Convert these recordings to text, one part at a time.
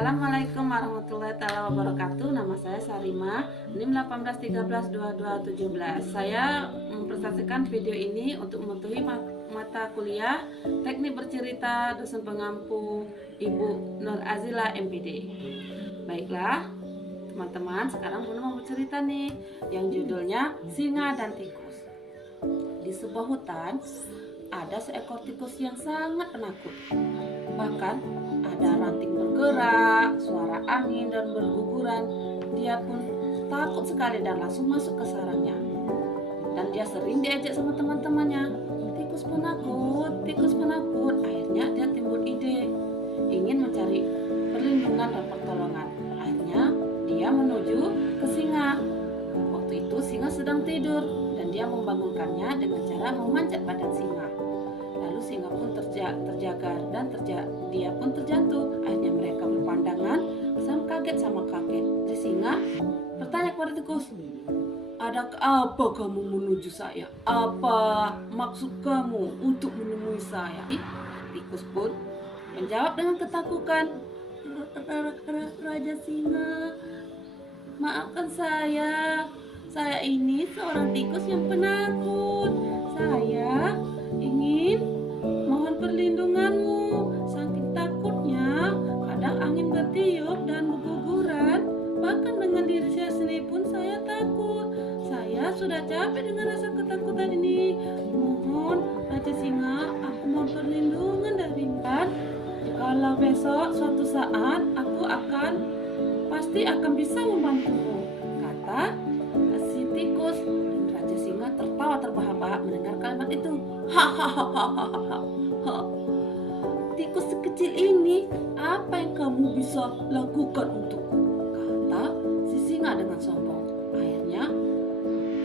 Assalamualaikum warahmatullahi wabarakatuh. Nama saya Sarima, NIM 18132217. Saya mempresentasikan video ini untuk mematuhi mata kuliah Teknik Bercerita Dusun Pengampu Ibu Nur Azila MPD. Baiklah, teman-teman, sekarang Bunda mau bercerita nih yang judulnya Singa dan Tikus. Di sebuah hutan ada seekor tikus yang sangat penakut. Bahkan ada ranting bergerak, suara angin dan berguguran. Dia pun takut sekali dan langsung masuk ke sarangnya. Dan dia sering diajak sama teman-temannya. Tikus penakut. Akhirnya dia timbul ide, ingin mencari perlindungan dan pertolongan. Akhirnya dia menuju ke singa. Waktu itu singa sedang tidur dan dia membangunkannya dengan cara memanjat badan singa. Lalu singa pun terjaga dan dia pun terjatuh. Akhirnya mereka berpandangan sama kaget. Si singa bertanya kepada tikus, "Ada apa kamu menuju saya? Apa maksud kamu untuk menemui saya?" Tikus pun menjawab dengan ketakutan, "Raja Singa, maafkan saya. Saya ini seorang tikus yang penakut. Saya ingin mohon perlindunganmu. Saking takutnya, kadang angin bertiup dan berguguran. Bahkan dengan diri saya sendiri pun saya takut. Saya sudah capek dengan rasa ketakutan ini. Mohon, Raja Singa, aku mohon perlindungan darimu. Kalau besok suatu saat aku pasti akan bisa membantumu," kata si tikus. Raja Singa tertawa terbahak-bahak mendengar kalimat itu. "Hahaha, tikus sekecil ini, apa yang kamu bisa lakukan untukku?" kata si singa dengan sombong. Akhirnya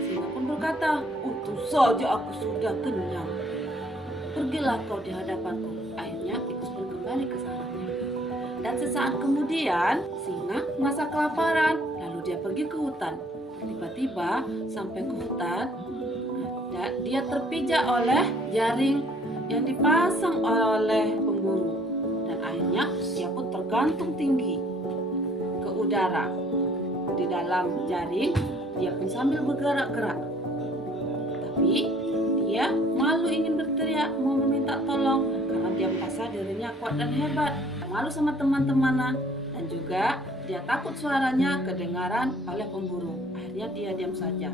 singa pun berkata, "Untung saja aku sudah kenyang. Pergilah kau di hadapanku." Akhirnya tikus pun kembali ke sarangnya. Dan sesaat kemudian singa merasa kelaparan, lalu dia pergi ke hutan. Tiba-tiba sampai ke hutan, dia terpijak oleh jaring yang dipasang oleh pemburu. Dan akhirnya dia pun tergantung tinggi ke udara. Di dalam jaring dia pun sambil bergerak-gerak. Tapi dia malu ingin berteriak mau meminta tolong karena dia merasa dirinya kuat dan hebat. Malu sama teman-temannya dan juga dia takut suaranya kedengaran oleh pemburu. Akhirnya dia diam saja.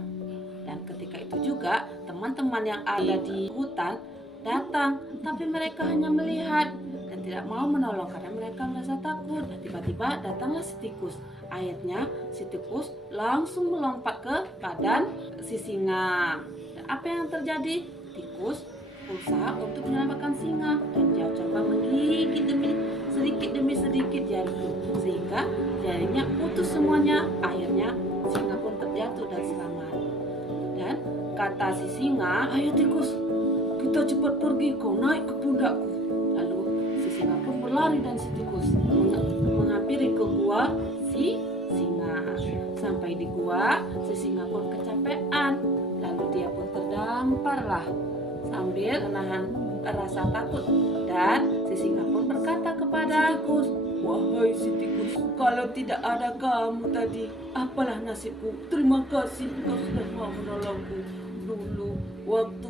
Dan ketika itu juga teman-teman yang ada di hutan datang, tapi mereka hanya melihat dan tidak mau menolong karena mereka merasa takut. Dan tiba-tiba datanglah si tikus. Akhirnya si tikus langsung melompat ke badan si singa. Dan apa yang terjadi? Tikus berusaha untuk menyelamatkan singa dan dia coba menggigit sedikit demi sedikit jaring sehingga jaringnya putus semuanya. Akhirnya singa pun terjatuh dan selamat. Dan kata si singa, "Ayo tikus, kita cepat pergi, kau naik ke pundakku." Lalu si singa pun berlari dan si tikus menghampiri ke gua si singa. Sampai di gua, si singa pun kecapean. Lalu dia pun terdamparlah sambil menahan rasa takut. Dan si singa pun berkata kepada tikus, "Wahai si tikus, kalau tidak ada kamu tadi, apalah nasibku? Terima kasih kau sudah mau menolongku dulu. Waktu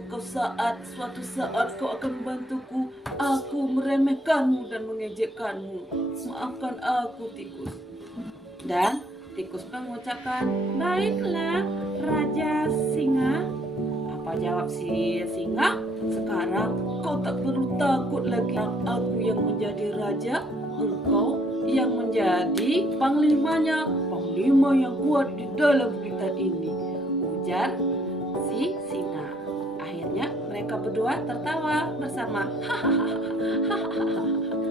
suatu saat kau akan membantuku, aku meremehkanmu dan mengejekkanmu. Maafkan aku, tikus." Dan tikus mengucapkan, "Baiklah, Raja Singa." Apa jawab si singa? "Sekarang kau tak perlu takut lagi. Aku yang menjadi raja, engkau yang menjadi panglimanya. Panglima yang kuat di dalam hutan ini," ujar si singa. Akhirnya mereka berdua tertawa bersama.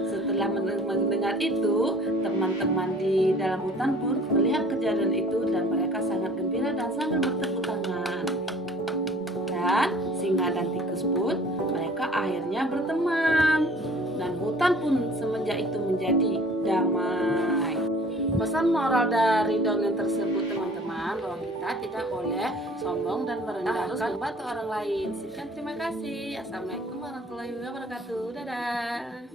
Setelah mendengar itu, teman-teman di dalam hutan pun melihat kejadian itu dan mereka sangat gembira dan sambil bertepuk tangan. Dan singa dan tikus pun mereka akhirnya berteman dan hutan pun semenjak itu menjadi damai. Pesan moral dari dongeng tersebut, teman-teman, bahwa kita tidak boleh sombong dan merendahkan, harus membantu orang lain. Sekian, terima kasih. Assalamualaikum warahmatullahi wabarakatuh. Dadah.